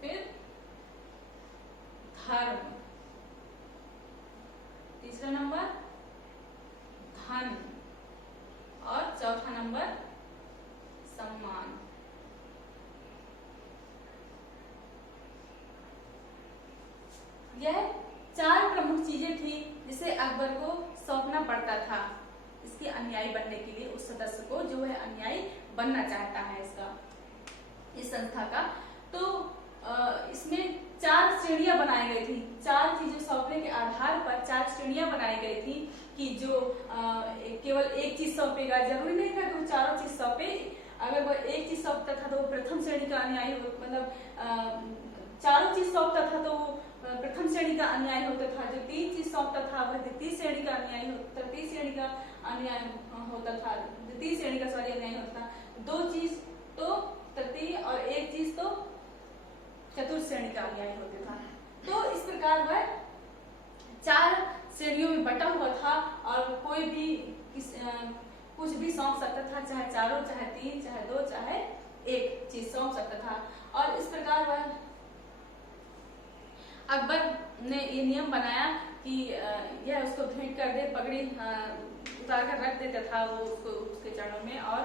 फिर नंबर सम्मान। यह 4 प्रमुख चीजें थी जिसे अकबर को सौंपना पड़ता था इसके अनुयायी बनने के लिए, उस सदस्य को जो है अनुयायी बनना चाहता है इसका, इस संस्था का। तो इसमें 4 श्रेणियां बनाई गई थी। 4 चीजें सौंपने के आधार पर 4 श्रेणियां बनाई गई थी कि जो केवल एक चीज सौंपेगा, जरूरी नहीं था कि वो चारों चीज सौंपे। अगर वो एक चीज सौंपता था तो वो प्रथम श्रेणी का अनुयायी, मतलब चारों चीज सौंपता था तो वो प्रथम श्रेणी का अनुयायी होता था। जो 3 चीज सौंपता था वह द्वितीय श्रेणी का अनुयायी होता, तृतीय श्रेणी का अनुयायी होता था, द्वितीय श्रेणी का अनुयायी होता था। 2 चीज तो तृतीय और 1 चीज तो चतुर्थ श्रेणी का अनुयायी होता था। तो इस प्रकार वह 4 श्रेणियों में बटा हुआ था और कोई भी कुछ भी सौंप सकता था, चाहे चारों, चाहे 3, चाहे 2, चाहे 1 चीज सौंप सकता था। और इस प्रकार वह अकबर ने ये नियम बनाया कि यह उसको भेंट कर दे, पगड़ी उतार कर रख देता था वो उसको उसके चरणों में और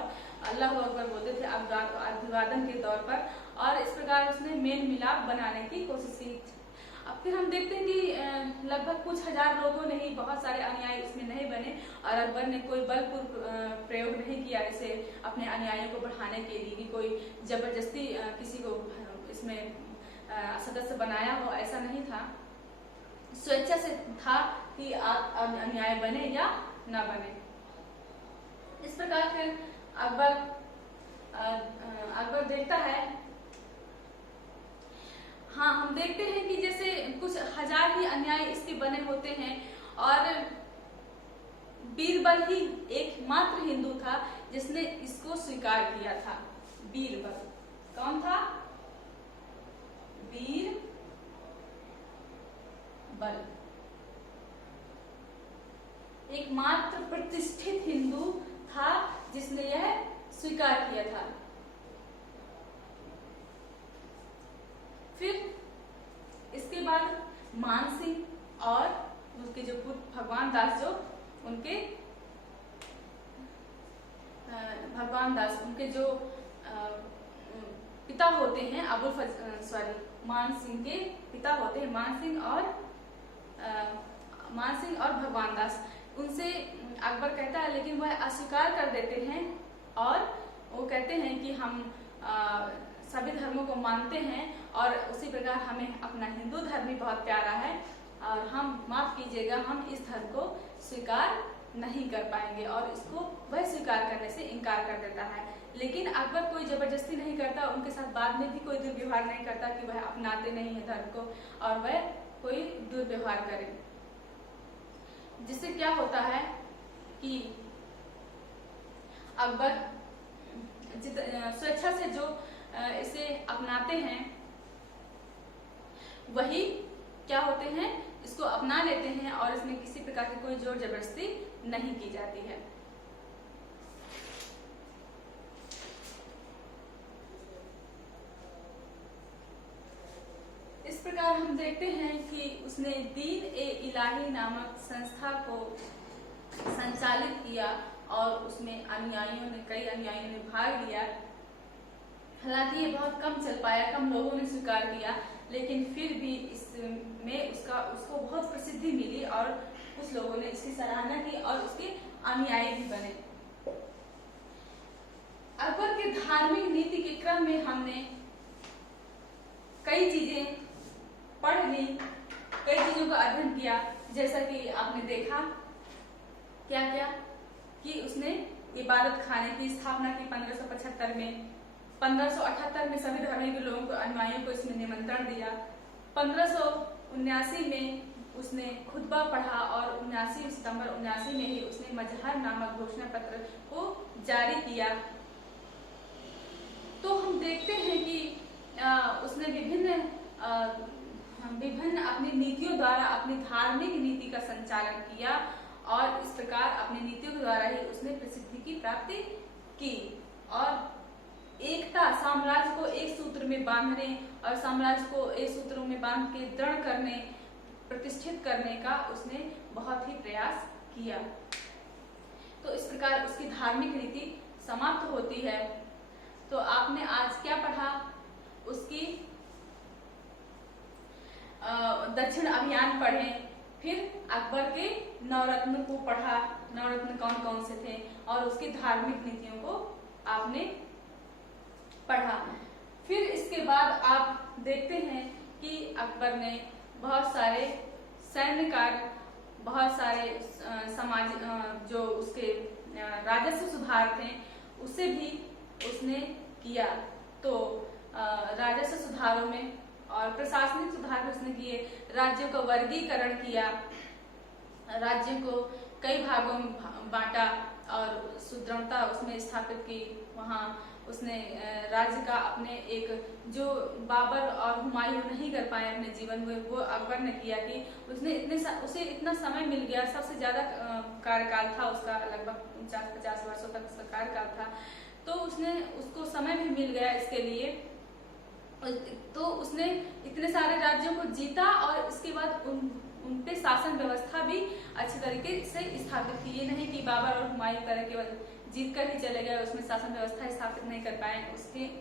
अल्लाह अकबर बोलते थे अभिवादन के तौर पर। और इस प्रकार उसने मेल मिलाप बनाने की कोशिश की। अब फिर हम देखते हैं कि लगभग कुछ हजार लोगों ने ही, बहुत सारे अनुयायी इसमें नहीं बने और अकबर ने कोई बलपूर्वक प्रयोग नहीं किया इसे अपने अनुयायियों को बढ़ाने के लिए, कि कोई जबरदस्ती किसी को इसमें सदस्य बनाया हो, ऐसा नहीं था। स्वेच्छा से था कि आप अनुयायी बने या ना बने। इस प्रकार फिर अकबर देखता है, हाँ हम देखते हैं कि जैसे कुछ हजार ही अनुयायी इसके बने होते हैं और बीरबल ही एकमात्र हिंदू था जिसने इसको स्वीकार किया था। बीरबल कौन था? बीरबल एकमात्र प्रतिष्ठित हिंदू था जिसने यह स्वीकार किया था। फिर इसके बाद मानसिंह और उसके जो पुत्र भगवान दास, जो उनके भगवान दास उनके जो पिता होते हैं, मानसिंह के पिता होते हैं, मानसिंह और भगवान दास, उनसे अकबर कहता है, लेकिन वह अस्वीकार कर देते हैं और वो कहते हैं कि हम सभी धर्मों को मानते हैं और उसी प्रकार हमें अपना हिंदू धर्म भी बहुत प्यारा है और हम, माफ कीजिएगा, हम इस धर्म को स्वीकार नहीं कर पाएंगे और इसको वह स्वीकार करने से इनकार कर देता है। लेकिन अकबर कोई जबरदस्ती नहीं करता, उनके साथ बाद में भी कोई दुर्व्यवहार नहीं करता कि वह अपनाते नहीं है धर्म को और वह कोई दुर्व्यवहार करे, जिससे क्या होता है कि अकबर स्वेच्छा से जो इसे अपनाते हैं वही क्या होते हैं, इसको अपना लेते हैं और इसमें किसी प्रकार की कोई जोर जबरदस्ती नहीं की जाती है। इस प्रकार हम देखते हैं कि उसने दीन-ए-इलाही नामक संस्था को संचालित किया और उसमें कई अनुयायियों ने भाग लिया। हालांकि ये बहुत कम चल पाया, कम लोगों ने स्वीकार किया, लेकिन फिर भी इसमें उसको बहुत प्रसिद्धि मिली और कुछ लोगों ने इसकी सराहना की और उसके अनुयायी भी बने। अकबर के धार्मिक नीति के क्रम में हमने कई चीजें पढ़ ली, कई चीजों का अध्ययन किया। जैसा कि आपने देखा क्या क्या कि उसने इबादत खाने की स्थापना की 1575 में, 1578 में सभी धर्मों के लोगों को, अनुयायियों को इसमें निमंत्रण दिया। 1579 में उसने खुतबा पढ़ा और 79 सितंबर 79 में ही उसने मजहर नामक घोषणा पत्र को जारी किया। तो हम देखते हैं कि उसने विभिन्न अपनी नीतियों द्वारा अपनी धार्मिक नीति का संचालन किया और इस प्रकार अपनी नीतियों के द्वारा ही उसने प्रसिद्धि की प्राप्ति की और एकता, साम्राज्य को एक सूत्र में बांधने और साम्राज्य को एक सूत्रों में बांध के दृढ़ करने, प्रतिष्ठित करने का उसने बहुत ही प्रयास किया। तो इस प्रकार उसकी धार्मिक नीति समाप्त होती है। तो आपने आज क्या पढ़ा, उसकी दक्षिण अभियान पढ़े, फिर अकबर के नवरत्न को पढ़ा, नवरत्न कौन कौन से थे, और उसकी धार्मिक नीतियों को आपने पढ़ा। फिर इसके बाद आप देखते हैं कि अकबर ने बहुत सारे सैन्य कार्य, बहुत सारे समाज जो उसके राजस्व सुधार थे उसे भी उसने किया। तो राजस्व सुधारों में और प्रशासनिक सुधार उसने किए, राज्यों का वर्गीकरण किया, राज्यों को कई भागों में बांटा और सुदृढ़ता उसमें स्थापित की। वहाँ उसने राज्य का अपने एक जो बाबर और हुमायूं नहीं कर पाए अपने जीवन में, वो अकबर ने किया कि उसे इतना समय मिल गया। सबसे ज्यादा कार्यकाल था उसका, लगभग 49-50 वर्षों तक उसका कार्यकाल था। तो उसको समय भी मिल गया इसके लिए। तो उसने इतने सारे राज्यों को जीता और इसके बाद उन पे शासन व्यवस्था भी अच्छे तरीके से स्थापित की। ये नहीं कि बाबर और हुमायूं तरह केवल जीत कर ही चले गए, उसमें शासन व्यवस्था स्थापित नहीं कर पाए।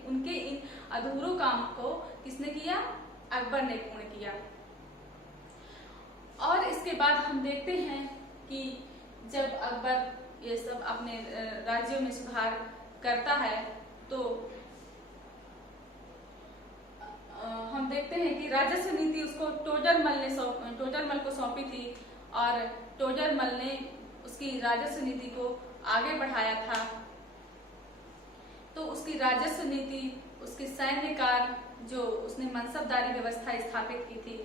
उनके इन अधूरों काम को किसने किया, अकबर ने पूर्ण किया। और इसके बाद हम देखते हैं कि जब अकबर ये सब अपने राज्यों में सुधार करता है तो हम देखते हैं कि राजस्व नीति उसको टोडरमल को सौंपी थी और टोडरमल ने उसकी राजस्व नीति को आगे बढ़ाया था। तो उसकी राजस्व नीति, उसके सैन्य कार्य, जो उसने मनसबदारी व्यवस्था स्थापित की थी,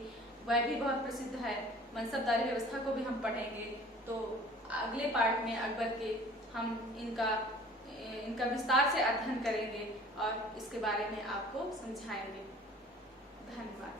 वह भी बहुत प्रसिद्ध है। मनसबदारी व्यवस्था को भी हम पढ़ेंगे। तो अगले पार्ट में अकबर के हम इनका विस्तार से अध्ययन करेंगे और इसके बारे में आपको समझाएंगे। धन्यवाद।